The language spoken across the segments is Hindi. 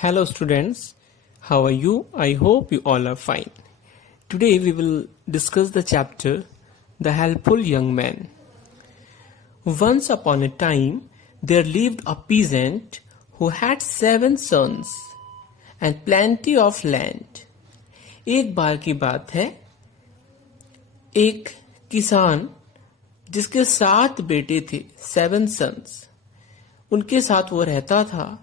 Hello students, how are you? I hope you all are fine. Today we will discuss the chapter The Helpful Young Man. Once upon a time there lived a peasant who had 7 sons and plenty of land. एक बार की बात है, एक किसान जिसके 7 बेटे थे, 7 sons, उनके साथ वो रहता था।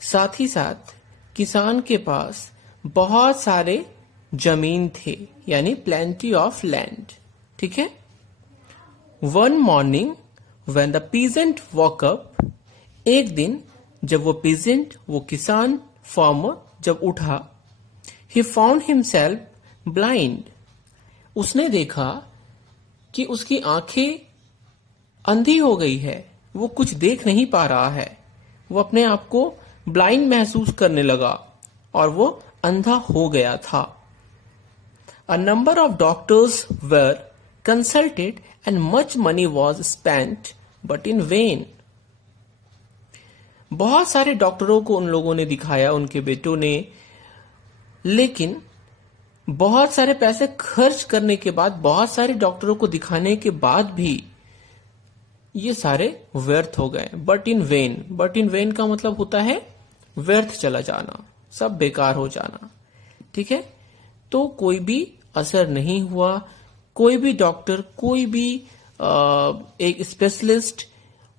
साथ ही साथ किसान के पास बहुत सारे जमीन थे, यानी प्लेंटी ऑफ लैंड। ठीक है। One morning when the peasant walk up, एक दिन जब वो पीजेंट, वो किसान फार्मर जब उठा, ही फाउंड हिमसेल्फ ब्लाइंड। उसने देखा कि उसकी आंखें अंधी हो गई है, वो कुछ देख नहीं पा रहा है। वो अपने आप को ब्लाइंड महसूस करने लगा और वो अंधा हो गया था। A number of doctors were consulted and much money was spent, but in vain. बहुत सारे डॉक्टरों को उन लोगों ने दिखाया, उनके बेटों ने, लेकिन बहुत सारे पैसे खर्च करने के बाद, बहुत सारे डॉक्टरों को दिखाने के बाद भी ये सारे व्यर्थ हो गए। But in when, but in when का मतलब होता है व्यर्थ चला जाना, सब बेकार हो जाना। ठीक है। तो कोई भी असर नहीं हुआ। कोई भी डॉक्टर, कोई भी एक स्पेशलिस्ट,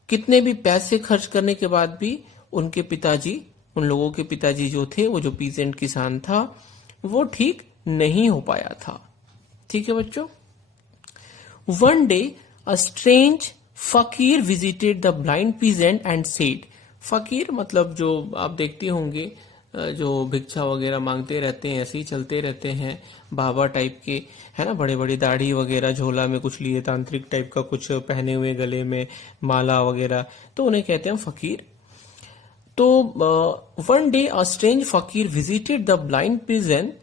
कितने भी पैसे खर्च करने के बाद भी उनके पिताजी, उन लोगों के पिताजी जो थे, वो जो पीजेंट किसान था, वो ठीक नहीं हो पाया था। ठीक है बच्चों। वन डे अ स्ट्रेंज फकीर visited the blind peasant and said, फकीर मतलब जो आप देखते होंगे, जो भिक्षा वगैरह मांगते रहते हैं, ऐसे ही चलते रहते हैं, बाबा टाइप के, है ना, बड़े बड़े दाढ़ी वगैरह, झोला में कुछ लिए, तांत्रिक टाइप का कुछ पहने हुए, गले में माला वगैरह, तो उन्हें कहते हैं फकीर। तो वन डे अ स्ट्रेंज फकीर visited the blind peasant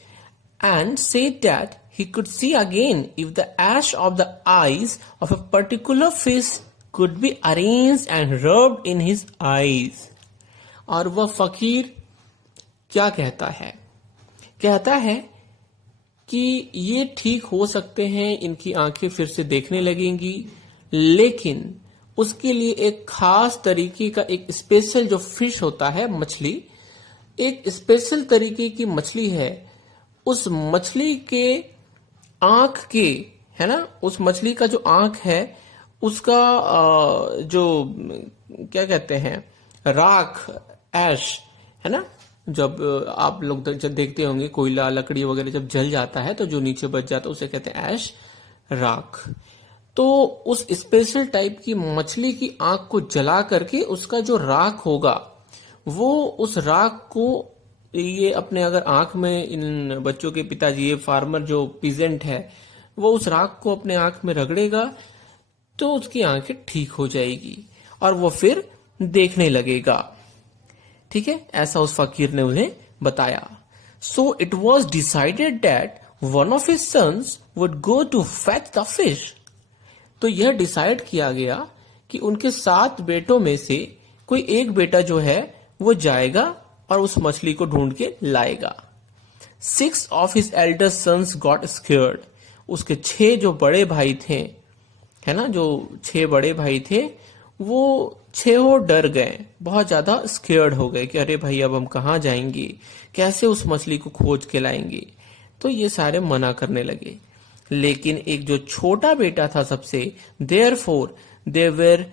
and said that he could see again if the ash of the eyes of a particular fish could be arranged and rubbed in his eyes. और वह फकीर क्या कहता है? कहता है कि ये ठीक हो सकते हैं, इनकी आंखें फिर से देखने लगेंगी, लेकिन उसके लिए एक खास तरीके का, एक स्पेशल जो फिश होता है, मछली, एक स्पेशल तरीके की मछली है, उस मछली के आंख के, है ना, उस मछली का जो आंख है, उसका जो क्या कहते हैं, राख, ऐश, है ना, जब आप लोग जब देखते होंगे कोयला, लकड़ी वगैरह जब जल जाता है तो जो नीचे बच जाता है उसे कहते हैं ऐश, राख। तो उस स्पेशल टाइप की मछली की आंख को जला करके उसका जो राख होगा, वो उस राख को ये अपने अगर आंख में, इन बच्चों के पिताजी, ये फार्मर जो पीजेंट है, वो उस राख को अपने आंख में रगड़ेगा तो उसकी आंखें ठीक हो जाएगी और वो फिर देखने लगेगा। ठीक है, ऐसा उस फकीर ने उन्हें बताया। So it was decided that one of his sons would go to fetch the fish. तो यह डिसाइड किया गया कि उनके 7 बेटों में से कोई एक बेटा जो है वो जाएगा और उस मछली को ढूंढ के लाएगा। 6 of his elder sons got scared. उसके 6 जो बड़े भाई थे, है ना, जो 6 बड़े भाई थे, वो 6 डर गए, बहुत ज्यादा स्केयर्ड हो गए कि अरे भाई अब हम कहाँ जाएंगे, कैसे उस मछली को खोज के लाएंगे। तो ये सारे मना करने लगे। लेकिन एक जो छोटा बेटा था सबसे, therefore they were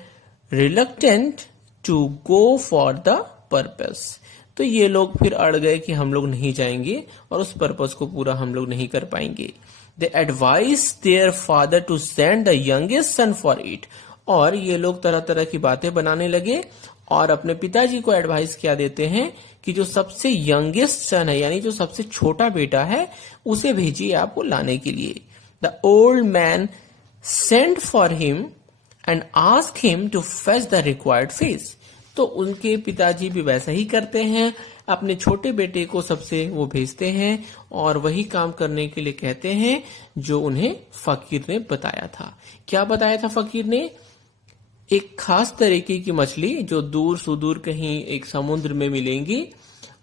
reluctant to go for the purpose. तो ये लोग फिर अड़ गए कि हम लोग नहीं जाएंगे और उस पर्पस को पूरा हम लोग नहीं कर पाएंगे। They advised their father to send the youngest son for it. और ये लोग तरह तरह की बातें बनाने लगे और अपने पिताजी को एडवाइस क्या देते हैं कि जो सबसे यंगेस्ट सन है, यानी जो सबसे छोटा बेटा है, उसे भेजिए आपको लाने के लिए। The old man sent for him and asked him to fetch the required fish. तो उनके पिताजी भी वैसा ही करते हैं, अपने छोटे बेटे को सबसे वो भेजते हैं और वही काम करने के लिए कहते हैं जो उन्हें फकीर ने बताया था। क्या बताया था फकीर ने? एक खास तरीके की मछली जो दूर सुदूर कहीं एक समुद्र में मिलेंगी,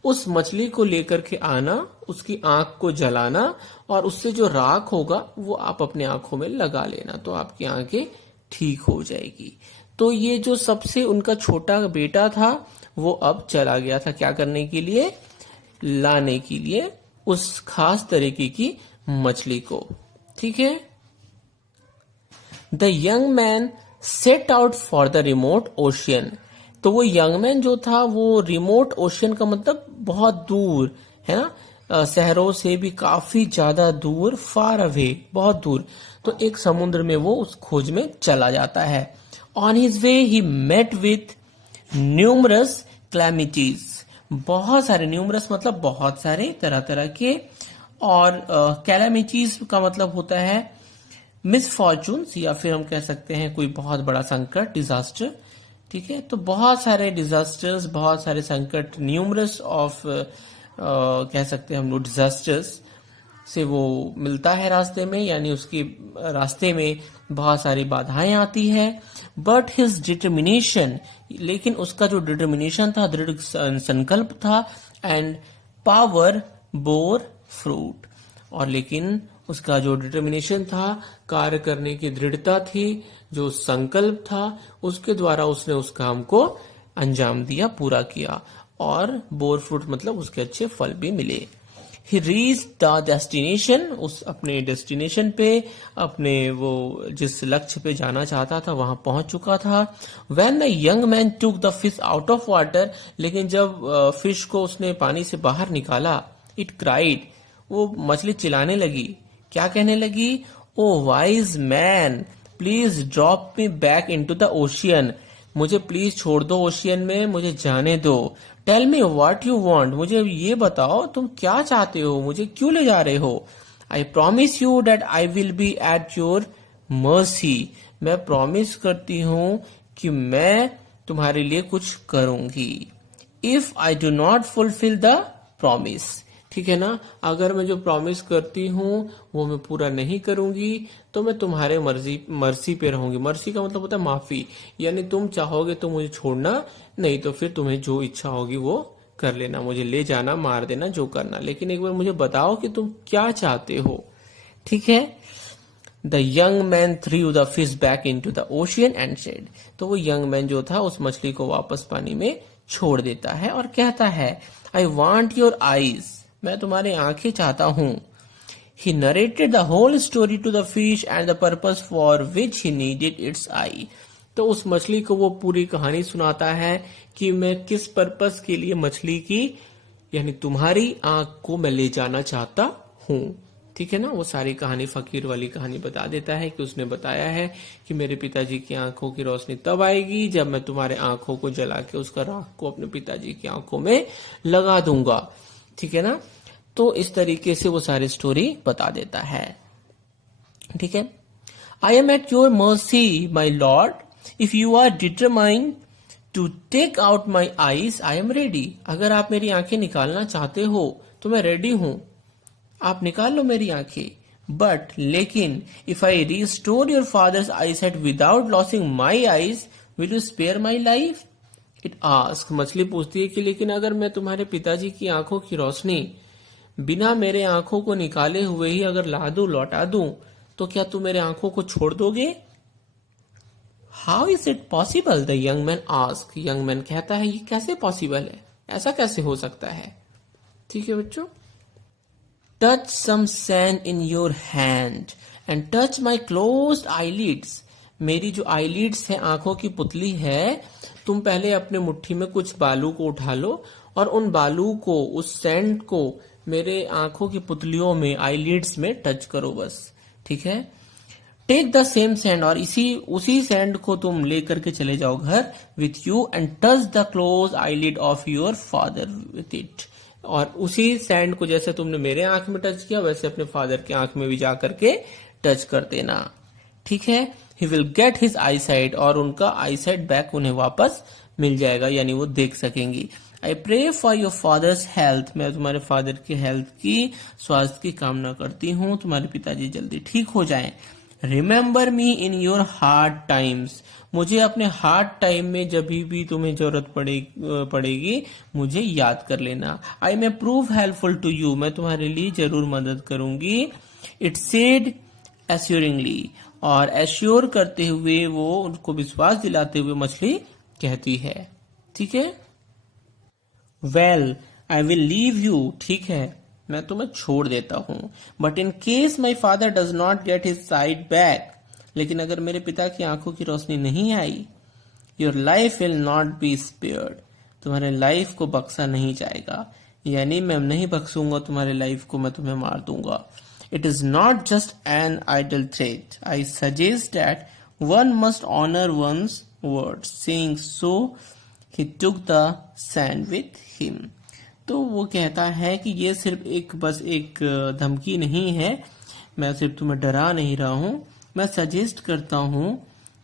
उस मछली को लेकर के आना, उसकी आंख को जलाना और उससे जो राख होगा वो आप अपने आंखों में लगा लेना, तो आपकी आंखें ठीक हो जाएगी। तो ये जो सबसे उनका छोटा बेटा था वो अब चला गया था क्या करने के लिए, लाने के लिए उस खास तरीके की मछली को। ठीक है। The young man set out for the remote ocean. तो वो यंग मैन जो था वो रिमोट ओशियन का मतलब बहुत दूर है ना, शहरों से भी काफी ज्यादा दूर, फार अवे, बहुत दूर। तो एक समुद्र में वो उस खोज में चला जाता है। On his way he met with numerous calamities. बहुत सारे, न्यूमरस मतलब बहुत सारे, तरह तरह के, और कैलामिटीज का मतलब होता है मिसफॉर्चून्स, या फिर हम कह सकते हैं कोई बहुत बड़ा संकट, डिजास्टर। ठीक है। तो बहुत सारे डिजास्टर्स, बहुत सारे संकट, न्यूमरस ऑफ कह सकते हैं हम लोग डिजास्टर्स से वो मिलता है रास्ते में, यानी उसके रास्ते में बहुत सारी बाधाएं आती है। बट हिज डिटर्मिनेशन, लेकिन उसका जो डिटर्मिनेशन था, दृढ़ संकल्प था, एंड पावर बोर फ्रूट, और लेकिन उसका जो डिटर्मिनेशन था, कार्य करने की दृढ़ता थी, जो संकल्प था, उसके द्वारा उसने उस काम को अंजाम दिया, पूरा किया, और बोर फ्रूट मतलब उसके अच्छे फल भी मिले। He reached the destination, उस अपने डेस्टिनेशन पे, अपने वो जिस लक्ष्य पे जाना चाहता था वहां पहुंच चुका था। When the young man took the fish out of water, लेकिन जब फिश को उसने पानी से बाहर निकाला, it cried, वो मछली चिल्लाने लगी, क्या कहने लगी, Oh wise man, please drop me back into the ocean, मुझे प्लीज छोड़ दो ओशियन में, मुझे जाने दो। Tell me what you want, मुझे ये बताओ तुम क्या चाहते हो, मुझे क्यों ले जा रहे हो। I promise you that I will be eight your mercy, मैं प्रॉमिस करती हूं कि मैं तुम्हारे लिए कुछ करूंगी। If I do not fulfil the promise, ठीक है ना, अगर मैं जो प्रॉमिस करती हूँ वो मैं पूरा नहीं करूंगी तो मैं तुम्हारे मर्जी पे रहूंगी। मर्सी का मतलब होता है माफी, यानी तुम चाहोगे तो मुझे छोड़ना, नहीं तो फिर तुम्हें जो इच्छा होगी वो कर लेना, मुझे ले जाना, मार देना, जो करना, लेकिन एक बार मुझे बताओ कि तुम क्या चाहते हो। ठीक है। The young man threw the fish back into the ocean and said, तो वो यंग मैन जो था उस मछली को वापस पानी में छोड़ देता है और कहता है, आई वॉन्ट योर आईज, मैं तुम्हारी आंखें चाहता हूं। He narrated the whole story to the fish and the purpose for which he needed its eye. तो उस मछली को वो पूरी कहानी सुनाता है कि मैं किस पर्पस के लिए मछली की, यानी तुम्हारी आंख को मैं ले जाना चाहता हूं। ठीक है ना, वो सारी कहानी, फकीर वाली कहानी बता देता है कि उसने बताया है कि मेरे पिताजी की आंखों की रोशनी तब आएगी जब मैं तुम्हारे आंखों को जला के उसका राख को अपने पिताजी की आंखों में लगा दूंगा। ठीक है ना, तो इस तरीके से वो सारी स्टोरी बता देता है। ठीक है। I am at your mercy my lord, if you are determined to take out my eyes I am ready, अगर आप मेरी आंखें निकालना चाहते हो तो मैं रेडी हूं, आप निकाल लो मेरी आंखें। बट लेकिन if I restore your father's eyesight without losing my eyes will you spare my life. It ask, मछली पूछती है कि लेकिन अगर मैं तुम्हारे पिताजी की आंखों की रोशनी बिना मेरे आंखों को निकाले हुए ही अगर ला दूं, लौटा दूं, तो क्या तुम मेरे आंखों को छोड़ दोगे। How is it possible, the young man ask, young man कहता है ये कैसे पॉसिबल है, ऐसा कैसे हो सकता है। ठीक है बच्चों। Touch some sand in your hand and touch my closed eyelids, मेरी जो आईलिड्स है, आंखों की पुतली है, तुम पहले अपने मुट्ठी में कुछ बालू को उठा लो और उन बालू को, उस सैंड को मेरे आंखों की पुतलियों में, आईलिड्स में टच करो बस। ठीक है। टेक द सेम सैंड, और उसी सैंड को तुम लेकर के चले जाओ घर with you and touch the close eyelid of your father with it, और उसी सैंड को जैसे तुमने मेरे आंख में टच किया वैसे अपने फादर की आंख में भी जा करके टच कर देना। ठीक है। He will get his I site, और उनका आई साइट बैक उन्हें वापस मिल जाएगा, यानी वो देख सकेंगी। I pray for your father's health, मैं तुम्हारे फादर की हेल्थ की, स्वास्थ्य की कामना करती हूँ, तुम्हारे पिताजी जल्दी ठीक हो जाएं। Remember me in your hard times, मुझे अपने हार्ड टाइम में जब भी तुम्हें जरूरत पड़ेगी मुझे याद कर लेना। I may prove helpful to you, मैं तुम्हारे लिए जरूर मदद करूंगी। इट सेड एश्योरिंगली, और एश्योर करते हुए, वो उनको विश्वास दिलाते हुए मछली कहती है। ठीक है, well I will leave you, ठीक है मैं तुम्हें छोड़ देता हूं। But in case my father does not get his sight back, लेकिन अगर मेरे पिता की आंखों की रोशनी नहीं आई, your life will not be spared, तुम्हारे लाइफ को बख्शा नहीं जाएगा, यानी मैं नहीं बख्शूंगा तुम्हारे लाइफ को, मैं तुम्हें मार दूंगा। It is not just an idle threat, I suggest that one must honour one's word, saying so he took the sand with him. तो वो कहता है कि ये सिर्फ बस एक धमकी नहीं है, मैं सिर्फ तुम्हें डरा नहीं रहा हूं, मैं सजेस्ट करता हूं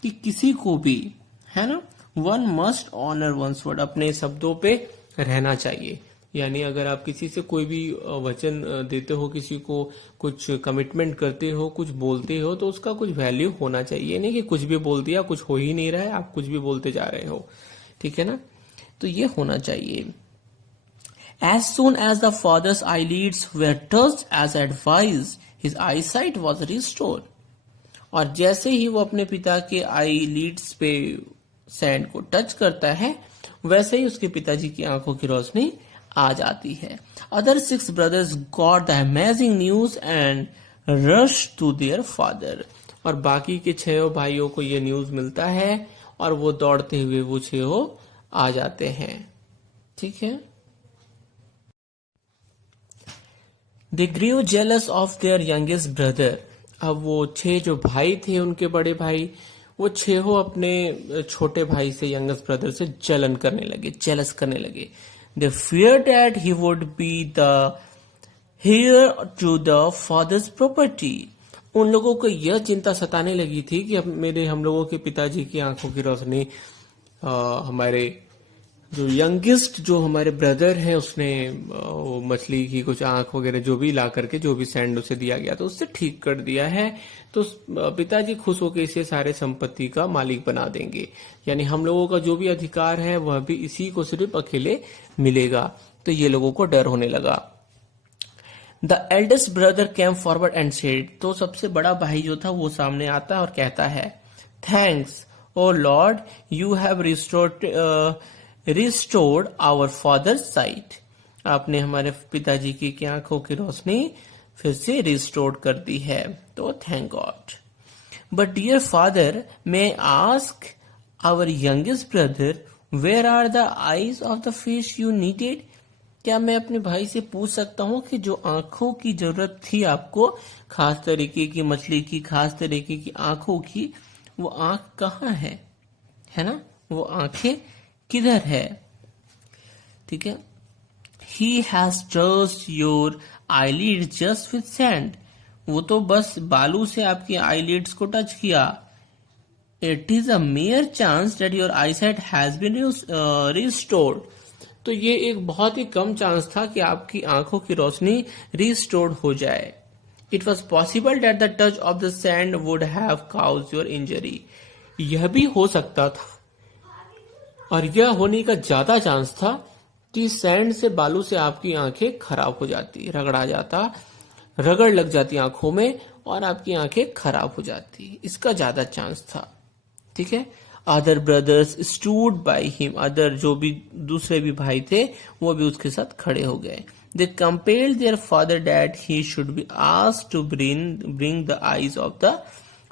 कि किसी को भी, है ना, one must honour one's word, अपने शब्दों पे रहना चाहिए। यानी अगर आप किसी से कोई भी वचन देते हो, किसी को कुछ कमिटमेंट करते हो, कुछ बोलते हो, तो उसका कुछ वैल्यू होना चाहिए, नहीं कि कुछ भी बोल दिया, कुछ हो ही नहीं रहा है, आप कुछ भी बोलते जा रहे हो। ठीक है ना, तो ये होना चाहिए। As soon as the father's eyelids were touched as advised, his eyesight was restored. और जैसे ही वो अपने पिता के eyelids पे सैंड को टच करता है, वैसे ही उसके पिताजी की आंखों की रोशनी आ जाती है। Other 6 brothers got the amazing news and rushed to their father. और बाकी के 6 भाइयों को ये न्यूज मिलता है और वो दौड़ते हुए वो 6 आ जाते हैं। ठीक है, They grew jealous of their youngest brother. अब वो 6 जो भाई थे, उनके बड़े भाई, वो 6 अपने छोटे भाई से, यंगेस्ट ब्रदर से जलन करने लगे, जेलस करने लगे। They feared that he would be the heir to the father's property. उन लोगों को यह चिंता सताने लगी थी कि अब हम लोगों के पिताजी की आंखों की रोशनी, हमारे जो यंगेस्ट जो हमारे ब्रदर है, उसने वो मछली की कुछ आंख वगैरह जो भी ला करके, जो भी सैंड उसे दिया गया तो उससे ठीक कर दिया है, तो पिताजी खुश होकर इसे सारे संपत्ति का मालिक बना देंगे, यानी हम लोगों का जो भी अधिकार है वह भी इसी को सिर्फ अकेले मिलेगा। तो ये लोगों को डर होने लगा। The eldest brother came forward and said, तो सबसे बड़ा भाई जो था वो सामने आता है और कहता है, thanks O lord, you have restored our father's sight, आपने हमारे पिताजी की आंखों की रोशनी फिर से रिस्टोर कर दी है, तो thank God. But dear father, may ask our youngest brother, where are the eyes of the fish you needed, क्या मैं अपने भाई से पूछ सकता हूँ कि जो आंखों की जरूरत थी आपको, खास तरीके की मछली की, खास तरीके की आंखों की, वो आंख कहाँ है ना, वो आंखें किधर है? ठीक है, he has touched your eyelid just with sand, वो तो बस बालू से आपकी आईलिड्स को टच किया। It is a mere chance that your eyesight has been restored, तो ये एक बहुत ही कम चांस था कि आपकी आंखों की रोशनी रिस्टोर्ड हो जाए। It was possible that the touch of the sand would have caused your injury, यह भी हो सकता था और यह होने का ज्यादा चांस था कि सैंड से, बालू से आपकी आंखें खराब हो जाती, रगड़ा जाता, रगड़ लग जाती आंखों में और आपकी आंखें खराब हो जाती, इसका ज्यादा चांस था। ठीक है, other brothers stood by him, other जो भी दूसरे भी भाई थे वो भी उसके साथ खड़े हो गए। They compelled their father that he should be asked to bring the eyes of the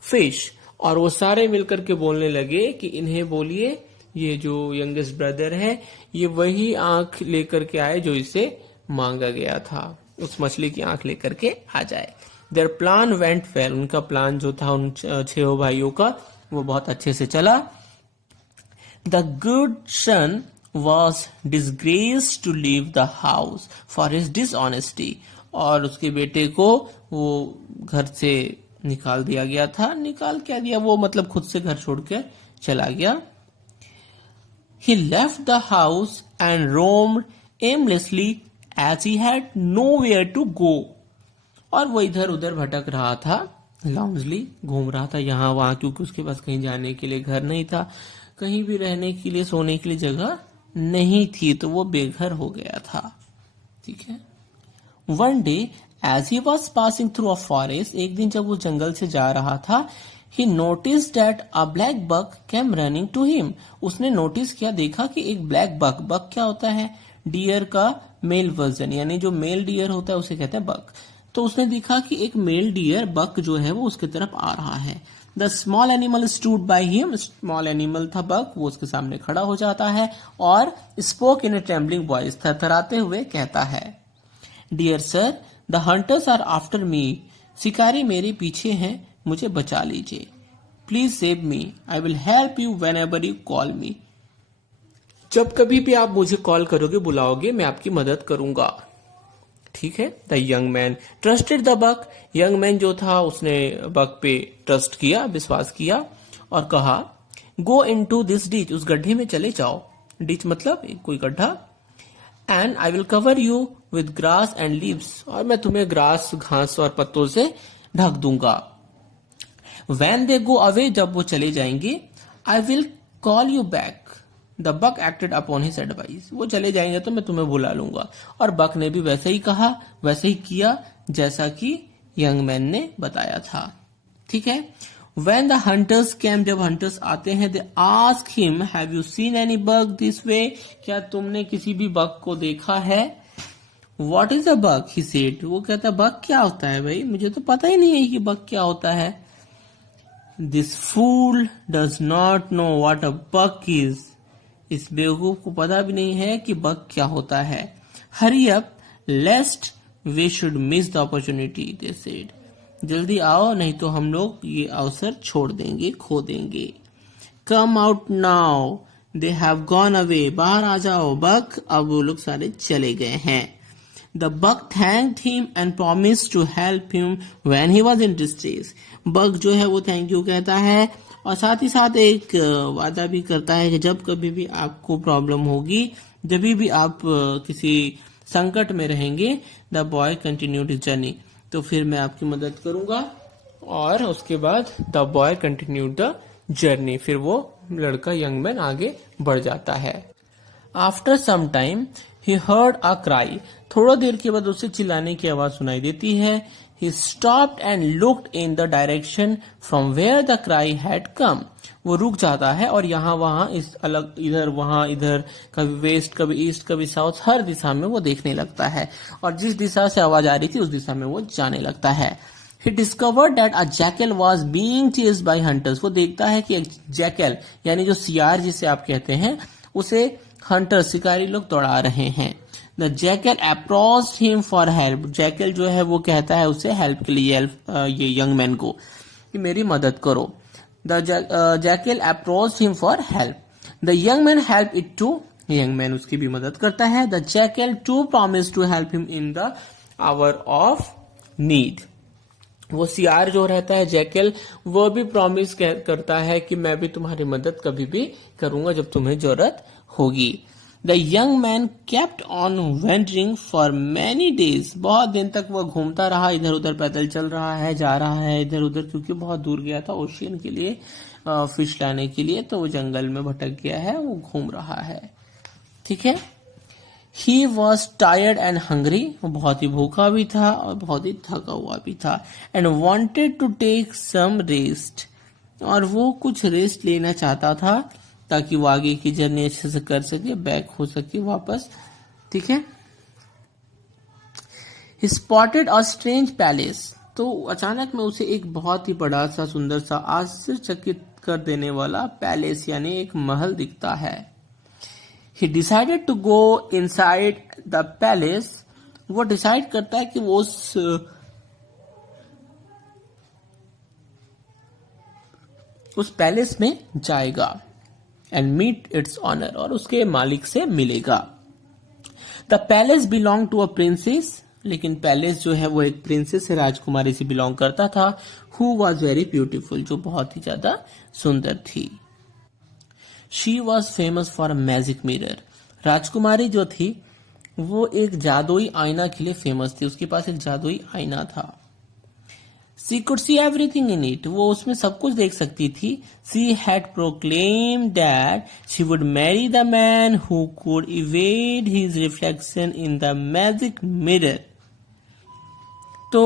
fish, और वो सारे मिलकर के बोलने लगे कि इन्हें बोलिए, ये जो यंगेस्ट ब्रदर है ये वही आंख लेकर के आए जो इसे मांगा गया था, उस मछली की आंख लेकर के आ जाए। देयर प्लान वेंट वेल, उनका प्लान जो था उन 6 भाइयों का वो बहुत अच्छे से चला। The good son was disgraced to leave the house for his dishonesty, और उसके बेटे को वो घर से निकाल दिया गया था। निकाल क्या दिया, वो मतलब खुद से घर छोड़ के चला गया। He left the house and roamed aimlessly as he had nowhere to go, और वो इधर उधर भटक रहा था लॉन्जली घूम रहा था यहाँ वहां, क्योंकि उसके पास कहीं जाने के लिए घर नहीं था, कहीं भी रहने के लिए, सोने के लिए जगह नहीं थी, तो वो बेघर हो गया था। ठीक है। One day as he was passing through a forest, एक दिन जब वो जंगल से जा रहा था, he notice that a black buck came running to him, उसने नोटिस किया, देखा कि एक ब्लैक बक, बक क्या होता है, डियर का मेल वर्जन, यानी जो मेल डियर होता है उसे कहते हैं बक। तो उसने देखा कि एक मेल डियर बक जो है वो उसके तरफ आ रहा है। The small animal stood by him, small animal था बक, वो उसके सामने खड़ा हो जाता है और spoke in a trembling voice, थरथराते हुए कहता है, dear sir the hunters are after me, शिकारी मेरे पीछे हैं, मुझे बचा लीजिए। Please save me, I will help you whenever you call me, जब कभी भी आप मुझे कॉल करोगे, बुलाओगे, मैं आपकी मदद करूंगा। ठीक है। The young man trusted the buck, young man जो था उसने बक पे ट्रस्ट किया, विश्वास किया और कहा, गो इन टू दिस डिच, उस गड्ढे में चले जाओ, डिच मतलब कोई गड्ढा, and I will cover you with grass and leaves, और मैं तुम्हें ग्रास, घास और पत्तों से ढक दूंगा। वैन दे गो अवे, जब वो चले जाएंगे, I will call you back, the buck acted upon his advice, वो चले जाएंगे तो मैं तुम्हें बुला लूंगा। और बक ने भी वैसे ही कहा, वैसे ही किया जैसा कि यंग मैन ने बताया था। ठीक है। When the hunters came, जब हंटर्स आते हैं, they ask him, have you seen any bug this way, क्या तुमने किसी भी बग को देखा है? What is a bug, he said, वो कहता बग क्या होता है भाई, मुझे तो पता ही नहीं है कि बग क्या होता है। This fool does not know what a bug is, इस बेवकूफ को पता भी नहीं है कि बग क्या होता है। Hurry up, lest we should miss the opportunity, they said, जल्दी आओ नहीं तो हम लोग ये अवसर छोड़ देंगे, खो देंगे। Come out now, they have gone away, बाहर आ जाओ बक, अब वो लोग सारे चले गए हैं। The buck thanked him and promised to help him when he was in distress, buck जो है वो थैंक यू कहता है और साथ ही साथ एक वादा भी करता है कि जब कभी भी आपको प्रॉब्लम होगी, जब भी आप किसी संकट में रहेंगे, the boy continued his journey, तो फिर मैं आपकी मदद करूंगा। और उसके बाद the boy continued the journey, फिर वो लड़का यंग मैन आगे बढ़ जाता है। After some time he heard a cry, थोड़ा देर के बाद उसे चिल्लाने की आवाज सुनाई देती है। He stopped and looked in the direction from where the cry had come, वो रुक जाता है और यहाँ वहां इस अलग, इधर वहां इधर, कभी वेस्ट कभी ईस्ट कभी साउथ, हर दिशा में वो देखने लगता है और जिस दिशा से आवाज आ रही थी उस दिशा में वो जाने लगता है। He discovered that a jackal was being chased by hunters, वो देखता है कि एक जैकल यानी जो सियार जिसे आप कहते हैं, उसे हंटर्स, शिकारी लोग दौड़ा रहे हैं। The jackal approached him for help, jackal जो है वो कहता है उसे हेल्प के लिए, ये यंग मैन को कि मेरी मदद करो। The jackal approached him for help. The young man helped it too. Young man उसकी भी मदद करता है। The jackal too promised to help him in the hour of need. वो सियार जो रहता है जैकल, वो भी प्रॉमिस करता है कि मैं भी तुम्हारी मदद कभी भी करूंगा जब तुम्हें जरूरत होगी। The young man kept on wandering for many days, बहुत दिन तक वो घूमता रहा, इधर उधर पैदल चल रहा है, जा रहा है इधर उधर, क्योंकि बहुत दूर गया था ओशियन के लिए, फिश लाने के लिए, तो वो जंगल में भटक गया है, वो घूम रहा है। ठीक है। He was tired and hungry, वो बहुत ही भूखा भी था और बहुत ही थका हुआ भी था। And wanted to take some rest, और वो कुछ रेस्ट लेना चाहता था ताकि वो आगे की जर्नी अच्छे से कर सके, बैक हो सके वापस। ठीक है। ही स्पॉटेड अ स्ट्रेंज पैलेस, तो अचानक में उसे एक बहुत ही बड़ा सा, सुंदर सा, आश्चर्यचकित कर देने वाला पैलेस यानी एक महल दिखता है। He decided to go inside the palace, वो डिसाइड करता है कि वो उस पैलेस में जाएगा एंड मीट इट्स ऑनर, और उसके मालिक से मिलेगा। The palace belong to a princess, लेकिन पैलेस जो है वो एक प्रिंसेस है, राजकुमारी से बिलोंग करता था। हु वॉज वेरी ब्यूटीफुल, जो बहुत ही ज्यादा सुंदर थी। She was famous for a magic mirror, राजकुमारी जो थी वो एक जादुई आईना के लिए फेमस थी, उसके पास एक जादुई आईना था। She could see everything in it, वो उसमें सब कुछ देख सकती थी. She had proclaim that she would marry the man who could evade his reflection in the magic mirror. तो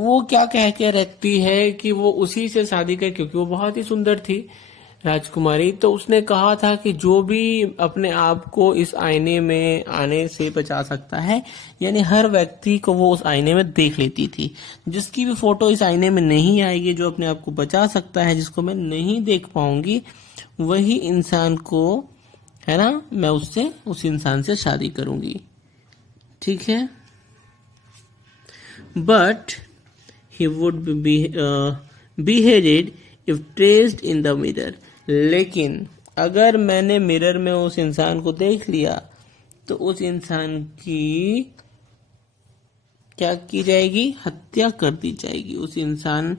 वो क्या कह के रखती है कि वो उसी से शादी करे, क्योंकि वो बहुत ही सुंदर थी राजकुमारी. तो उसने कहा था कि जो भी अपने आप को इस आईने में आने से बचा सकता है, यानी हर व्यक्ति को वो उस आईने में देख लेती थी. जिसकी भी फोटो इस आईने में नहीं आएगी, जो अपने आप को बचा सकता है, जिसको मैं नहीं देख पाऊंगी, वही इंसान को, है ना, मैं उससे, उस इंसान से शादी करूंगी. ठीक है. But he would be beheaded if traced in the mirror. लेकिन अगर मैंने मिरर में उस इंसान को देख लिया तो उस इंसान की क्या की जाएगी? हत्या कर दी जाएगी. उस इंसान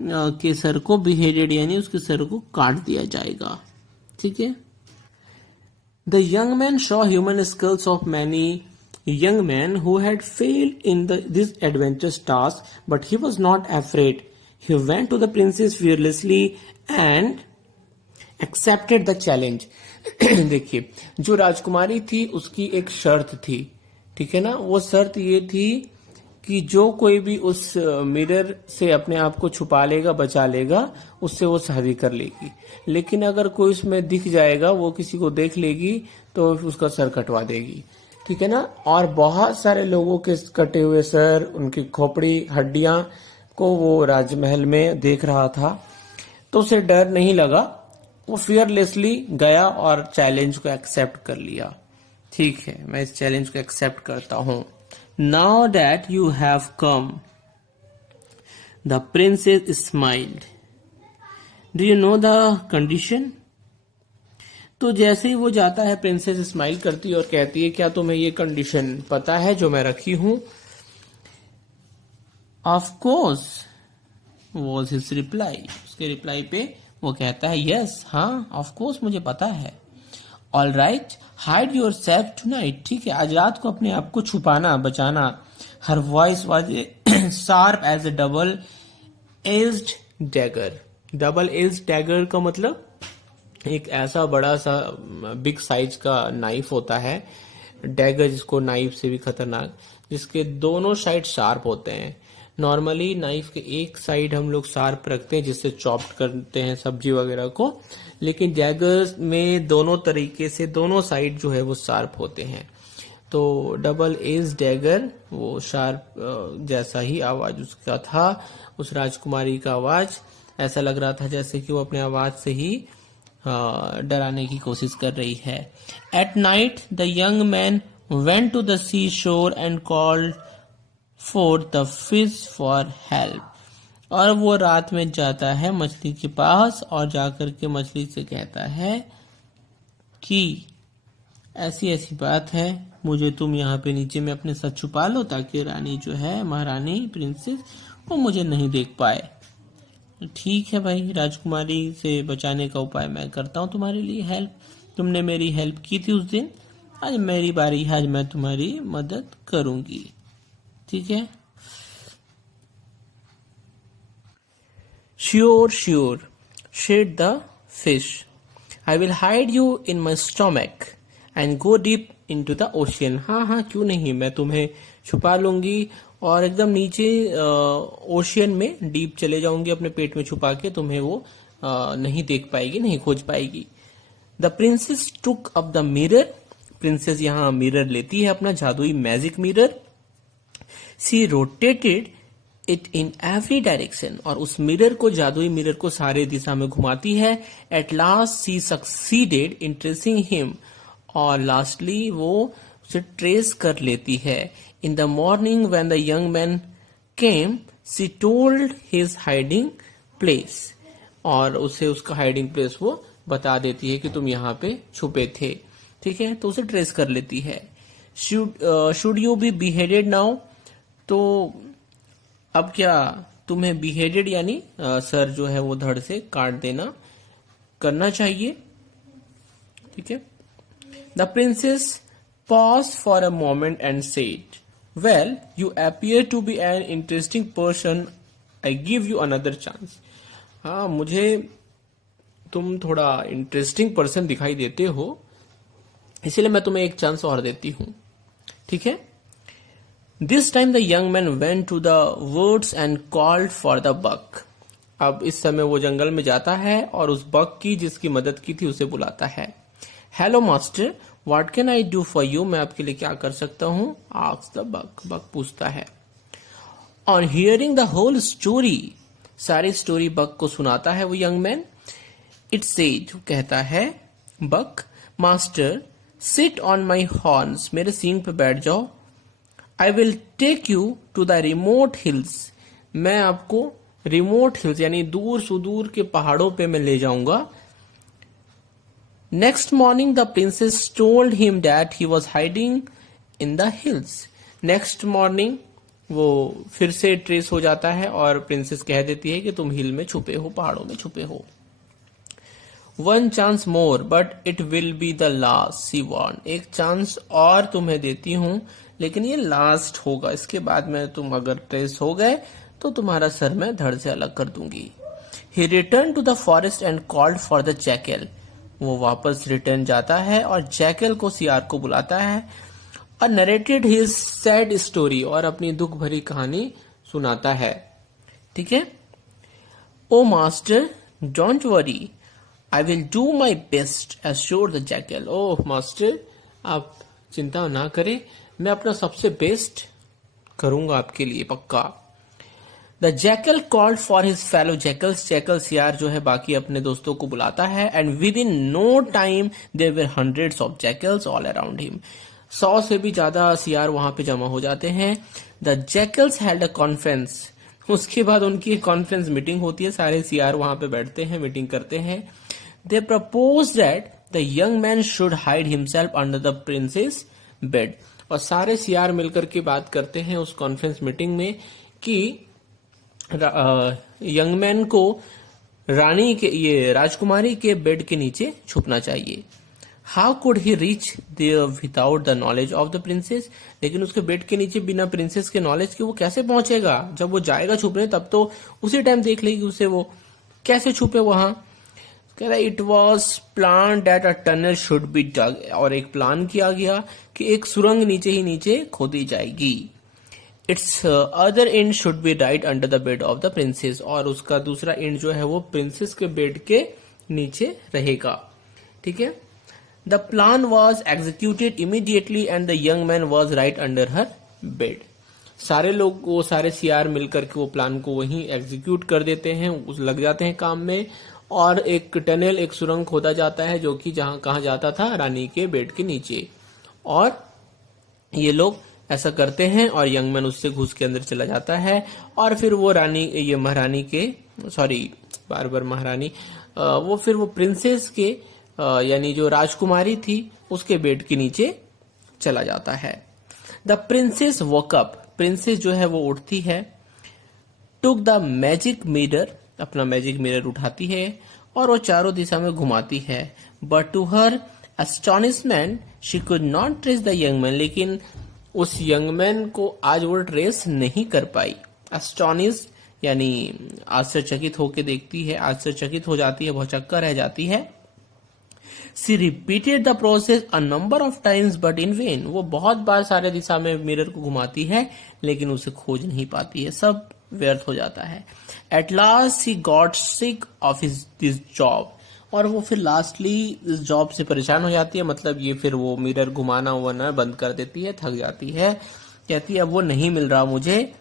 के सर को beheaded यानी उसके सर को काट दिया जाएगा. ठीक है. The young man saw human skulls of many young men who had failed in this adventurous task, but he was not afraid. He went to the princess fearlessly and accepted the challenge. देखिए, जो राजकुमारी थी उसकी एक शर्त थी. ठीक है ना. वो शर्त ये थी कि जो कोई भी उस मिरर से अपने आप को छुपा लेगा, बचा लेगा, उससे वो शादी कर लेगी. लेकिन अगर कोई उसमें दिख जाएगा, वो किसी को देख लेगी, तो उसका सर कटवा देगी. ठीक है ना. और बहुत सारे लोगों के कटे हुए सर, उनकी खोपड़ी, हड्डियां को वो राजमहल में देख रहा था. तो उसे डर नहीं लगा. वो फियरलेसली गया और चैलेंज को एक्सेप्ट कर लिया. ठीक है, मैं इस चैलेंज को एक्सेप्ट करता हूं. Now that you have come, the princess smiled. Do you know the condition? तो जैसे ही वो जाता है, प्रिंसेस स्माइल करती है और कहती है, क्या तुम्हें ये कंडीशन पता है जो मैं रखी हूं? Of course was his reply. उसके रिप्लाई पे वो कहता है, यस, हाँ, ऑफ कोर्स मुझे पता है. All right, hide your self tonight. ठीक है, आज रात को अपने आप को छुपाना, बचाना. Her voice was sharp as a double edged dagger. Double edged dagger का मतलब एक ऐसा बड़ा सा बिग साइज का नाइफ होता है, डैगर जिसको नाइफ से भी खतरनाक, जिसके दोनों साइड शार्प होते हैं. नॉर्मली नाइफ के एक साइड हम लोग शार्प रखते हैं जिससे चॉप्ड करते हैं सब्जी वगैरह को, लेकिन डैगर्स में दोनों तरीके से दोनों साइड जो है वो शार्प होते हैं. तो डबल एज डैगर, वो शार्प जैसा ही आवाज उसका था. उस राजकुमारी का आवाज ऐसा लग रहा था जैसे कि वो अपने आवाज से ही डराने की कोशिश कर रही है. At night the young man went to the sea shore and called for the fish for help. और वो रात में जाता है मछली के पास और जाकर के मछली से कहता है कि ऐसी ऐसी बात है, मुझे तुम यहाँ पे नीचे में अपने साथ छुपा लो, ताकि रानी जो है, महारानी, प्रिंसेस, वो मुझे नहीं देख पाए. ठीक है भाई, राजकुमारी से बचाने का उपाय मैं करता हूँ तुम्हारे लिए. हेल्प, तुमने मेरी हेल्प की थी उस दिन, आज मेरी बारी है, आज मैं तुम्हारी मदद करूंगी. ठीक है. Sure sure said the fish, I will hide you in my stomach and go deep into the ocean. हाँ हाँ, क्यों नहीं, मैं तुम्हें छुपा लूंगी और एकदम नीचे ओशियन में डीप चले जाऊंगी, अपने पेट में छुपा के तुम्हें वो नहीं देख पाएगी, नहीं खोज पाएगी. The princess took up the mirror. Princess यहाँ मिरर लेती है, अपना जादुई magic mirror. She rotated it in every direction. और उस मिरर को, जादुई मिरर को सारे दिशा में घुमाती है. At last she succeeded in tracing him. और लास्टली वो उसे ट्रेस कर लेती है. In the morning when the young man came, she told his hiding place. और उसे उसका हाइडिंग प्लेस वो बता देती है कि तुम यहाँ पे छुपे थे. ठीक है, तो उसे ट्रेस कर लेती है. Should you be beheaded now. तो अब क्या तुम्हें बिहेडेड यानी सर जो है वो धड़ से काट देना करना चाहिए. ठीक है. The princess pause for a moment and said, well, you appear to be an interesting person I give you another chance. हाँ, मुझे तुम थोड़ा इंटरेस्टिंग पर्सन दिखाई देते हो, इसलिए मैं तुम्हें एक चांस और देती हूं, ठीक है। This time the young man went to the woods and called for the buck. अब इस समय वो जंगल में जाता है और उस बक की जिसकी मदद की थी उसे बुलाता है। Hello master, what can I do for you? मैं आपके लिए क्या कर सकता हूं? Asks the buck. बक पूछता है। On hearing the whole story, सारी स्टोरी बक को सुनाता है वो यंग मैन। इट सेड, कहता है buck, master sit on my horns, मेरे सींग पे बैठ जाओ। I will take you to the remote hills, मैं आपको रिमोट हिल्स यानी दूर सुदूर के पहाड़ों पे मैं ले जाऊंगा। Next morning the princess told him that he was hiding in the hills. Next morning वो फिर से ट्रेस हो जाता है और प्रिंसेस कह देती है कि तुम हिल में छुपे हो, पहाड़ों में छुपे हो। One chance more but it will be the last, she warn. एक चांस और तुम्हें देती हूं, लेकिन ये लास्ट होगा, इसके बाद में तुम अगर ट्रेस हो गए तो तुम्हारा सर मैं धड़ से अलग कर दूंगी। He return to the forest and called for the jackal. वो वापस रिटर्न जाता है और जैकल को, सियार को बुलाता है और नरेटेड हिज सैड स्टोरी, और अपनी दुख भरी कहानी सुनाता है, ठीक है। Oh master don't worry, I will do my best, assured the jackal. Oh master, आप चिंता ना करें, मैं अपना सबसे बेस्ट करूंगा आपके लिए, पक्का। The jackal called for his fellow jackals. Jackal सियार जो है बाकी अपने दोस्तों को बुलाता है and within no time there were hundreds of jackals all around him. 100 से भी ज्यादा सियार वहां पे जमा हो जाते हैं। The jackals held a conference. उसके बाद उनकी एक कॉन्फ्रेंस मीटिंग होती है, सारे सियार वहां पे बैठते हैं, मीटिंग करते हैं। They propose that the young man should hide himself under the princess bed. और सारे सियार मिलकर के बात करते हैं उस कॉन्फ्रेंस मीटिंग में कि यंग मैन को रानी के, ये राजकुमारी के बेड के नीचे छुपना चाहिए। How could he reach there without the knowledge of the princess. लेकिन उसके बेड के नीचे बिना प्रिंसेस के नॉलेज के वो कैसे पहुंचेगा? जब वो जाएगा छुपने तब तो उसी टाइम देख लेगी उसे, वो कैसे छुपे वहां। कह रहा it was plan that a tunnel should be dug. और एक प्लान किया गया कि एक सुरंग नीचे ही नीचे खोदी जाएगी। It's other and should be right under the bed of the princess. और उसका दूसरा एंड जो है वो प्रिंसेस के बेड के नीचे रहेगा, ठीक है। The plan was executed immediately and the young man was right under her bed. सारे लोग, वो सारे सियार मिलकर के वो प्लान को वहीं एग्जीक्यूट कर देते हैं, लग जाते हैं काम में, और एक टनल, एक सुरंग खोदा जाता है जो कि जहां कहा जाता था, रानी के बेड के नीचे। और ये लोग ऐसा करते हैं और यंग मैन उससे घुस के अंदर चला जाता है और फिर वो रानी, ये महारानी के, सॉरी बार बार महारानी, वो फिर वो प्रिंसेस के यानी जो राजकुमारी थी उसके बेड के नीचे चला जाता है। The princess woke up. Princess जो है वो उठती है। Took the magic mirror. अपना मैजिक मिरर उठाती है और वो चारों दिशा में घुमाती है। But to her astonishment she could not trace the young man. लेकिन उस यंग मैन को आज वो ट्रेस नहीं कर पाई। एस्टोनिश यानी आश्चर्यचकित होकर देखती है, आश्चर्यचकित हो जाती है, भौचक्का रह जाती है। She repeated the process a number of times but in vain. वो बहुत बार सारे दिशा में मिरर को घुमाती है लेकिन उसे खोज नहीं पाती है, सब व्यर्थ हो जाता है। At last he got sick of this job. और वो फिर लास्टली इस जॉब से परेशान हो जाती है, मतलब ये फिर वो मिरर घुमाना वना बंद कर देती है, थक जाती है, कहती है अब वो नहीं मिल रहा मुझे,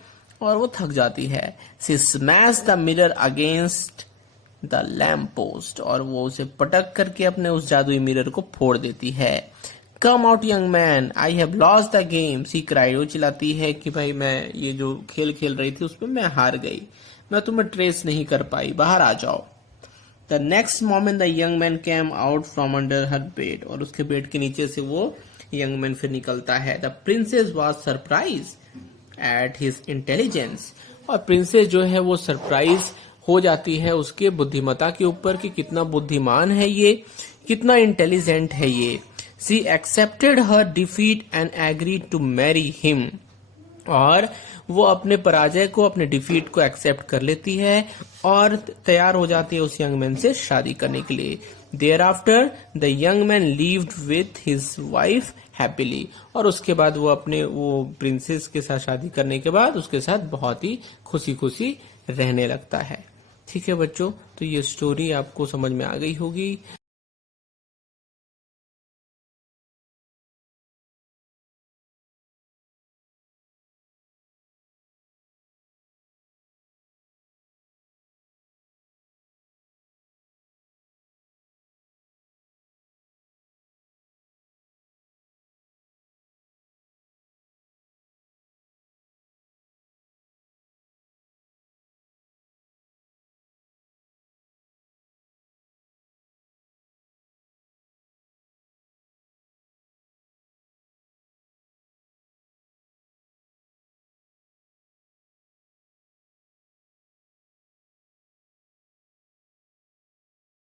और वो थक जाती है। She smashed the mirror against the lamp post. और वो उसे पटक करके अपने उस जादुई मिरर को फोड़ देती है। Come out young man, I have lost the game, she cried. वो चिल्लाती है कि भाई मैं ये जो खेल खेल रही थी उसमें मैं हार गई, मैं तुम्हें ट्रेस नहीं कर पाई, बाहर आ जाओ। The next moment the young man came out from under her bed. और उसके बेड के नीचे से वो यंग मैन फिर निकलता है। The princess was surprise at his intelligence. और प्रिंसेस जो है वो सरप्राइज हो जाती है उसके बुद्धिमता के ऊपर कि कितना बुद्धिमान है ये, कितना इंटेलिजेंट है ये। She accepted her defeat and agreed to marry him. और वो अपने पराजय को, अपने डिफीट को एक्सेप्ट कर लेती है और तैयार हो जाती है उस यंग मैन से शादी करने के लिए। Thereafter the young man lived with his wife happily, और उसके बाद वो अपने वो प्रिंसेस के साथ शादी करने के बाद उसके साथ बहुत ही खुशी खुशी रहने लगता है। ठीक है बच्चों, तो ये स्टोरी आपको समझ में आ गई होगी।